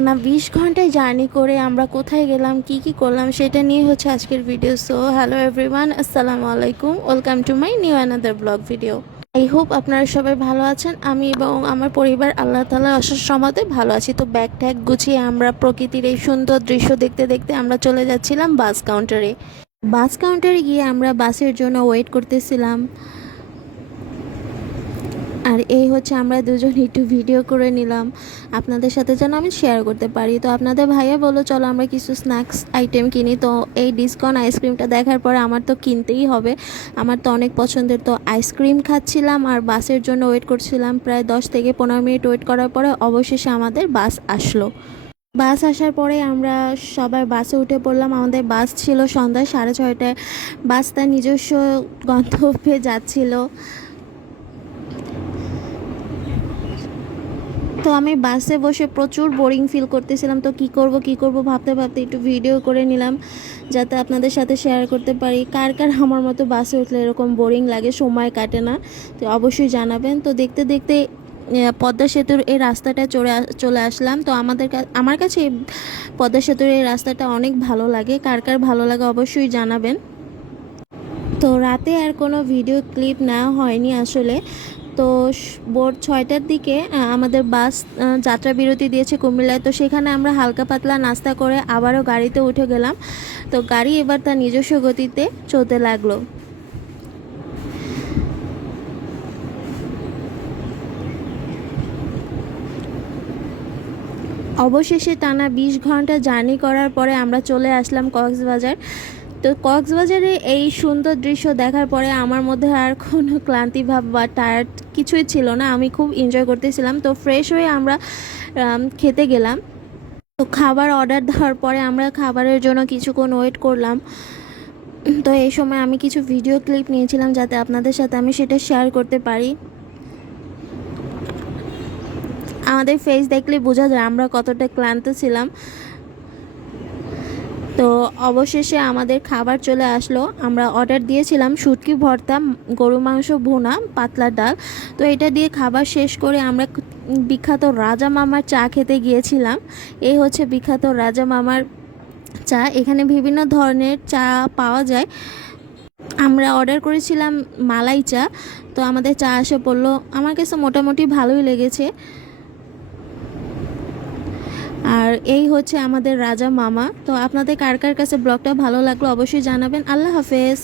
টানা 20 ঘন্টায় জার্নি করে আমরা কোথায় গেলাম, কি করলাম সেটা নিয়ে হচ্ছে আজকের ভিডিও। সো হ্যালো এভরিওয়ান, আসসালামু আলাইকুম, welcome to my new another blog video. I hope আপনারা সবাই ভালো আছেন। আমি এবং আমার পরিবার আল্লাহ তাআলার অশেষ রহমতে ভালো আছি। তো ব্যাগ ট্যাগ গুছিয়ে আমরা প্রকৃতির এই সুন্দর দৃশ্য দেখতে দেখতে আমরা চলে যাচ্ছিলাম বাস কাউন্টারে। বাস কাউন্টারে গিয়ে আমরা বাসের জন্য ওয়েট করতেছিলাম। আর এই হচ্ছে আমরা দুজন একটু ভিডিও করে নিলাম আপনাদের সাথে যেন আমি শেয়ার করতে পারি। তো আপনাদের ভাইয়া বললো চলো আমরা কিছু স্ন্যাক্স আইটেম কিনি। তো এই ডিসকন আইসক্রিমটা দেখার পরে আমার তো কিনতেই হবে, আমার তো অনেক পছন্দের। তো আইসক্রিম খাচ্ছিলাম আর বাসের জন্য ওয়েট করছিলাম। প্রায় 10 থেকে 15 মিনিট ওয়েট করার পরে অবশেষে আমাদের বাস আসলো। বাস আসার পরে আমরা সবাই বাসে উঠে পড়লাম। আমাদের বাস ছিল সন্ধ্যা 6:30টায়। বাস তার নিজস্ব গন্তব্যে যাচ্ছিল। তো আমি বাসে বসে প্রচুর বোরিং ফিল করতেছিলাম। তো কি করব ভাবতে ভাবতে একটু ভিডিও করে নিলাম যাতে আপনাদের সাথে শেয়ার করতে পারি। কার কার আমার মতো বাসে উঠলে এরকম বোরিং লাগে, সময় কাটে না, তো অবশ্যই জানাবেন। তো দেখতে দেখতে পদ্মা সেতুর এই রাস্তাটা চলে আসলাম। তো আমার কাছে এই পদ্মা সেতুর এই রাস্তাটা অনেক ভালো লাগে। কার কার ভালো লাগে অবশ্যই জানাবেন। তো রাতে আর কোনো ভিডিও ক্লিপ নেওয়া হয়নি আসলে। তো ভোর 6টার দিকে আমাদের বাস যাত্রা বিরতি দিয়েছে কুমিল্লায়। তো সেখানে আমরা হালকা পাতলা নাস্তা করে আবারও গাড়িতে উঠে গেলাম। তো গাড়ি এবার তার নিজস্ব গতিতে চলতে লাগলো। অবশেষে টানা 20 ঘন্টা জার্নি করার পরে আমরা চলে আসলাম কক্সবাজার। তো কক্সবাজারে এই সুন্দর দৃশ্য দেখার পরে আমার মধ্যে আর কোনো ক্লান্তি ভাব বা টায়ার্ড কিছুই ছিল না। আমি খুব এনজয় করতেছিলাম। তো ফ্রেশ হয়ে আমরা খেতে গেলাম। তো খাবার অর্ডার দেওয়ার পরে আমরা খাবারের জন্য কিছুক্ষণ ওয়েট করলাম। তো এই সময় আমি কিছু ভিডিও ক্লিপ নিয়েছিলাম যাতে আপনাদের সাথে আমি সেটা শেয়ার করতে পারি। আমাদের ফেস দেখলে বোঝা যায় আমরা কতটা ক্লান্ত ছিলাম। তো অবশেষে আমাদের খাবার চলে আসলো। আমরা অর্ডার দিয়েছিলাম শুটকি ভর্তা, গরু মাংস ভুনা, পাতলা ডাল। তো এটা দিয়ে খাবার শেষ করে আমরা বিখ্যাত রাজা মামার চা খেতে গিয়েছিলাম। এই হচ্ছে বিখ্যাত রাজা মামার চা। এখানে বিভিন্ন ধরনের চা পাওয়া যায়। আমরা অর্ডার করেছিলাম মালাই চা। তো আমাদের চা এসে পড়লো, আমার কাছে মোটামুটি ভালোই লেগেছে। আর এই হচ্ছে আমাদের রাজা মামা। তো আপনাদের কার কার কাছে ব্লগটা ভালো লাগলো অবশ্যই জানাবেন। আল্লাহ হাফেজ।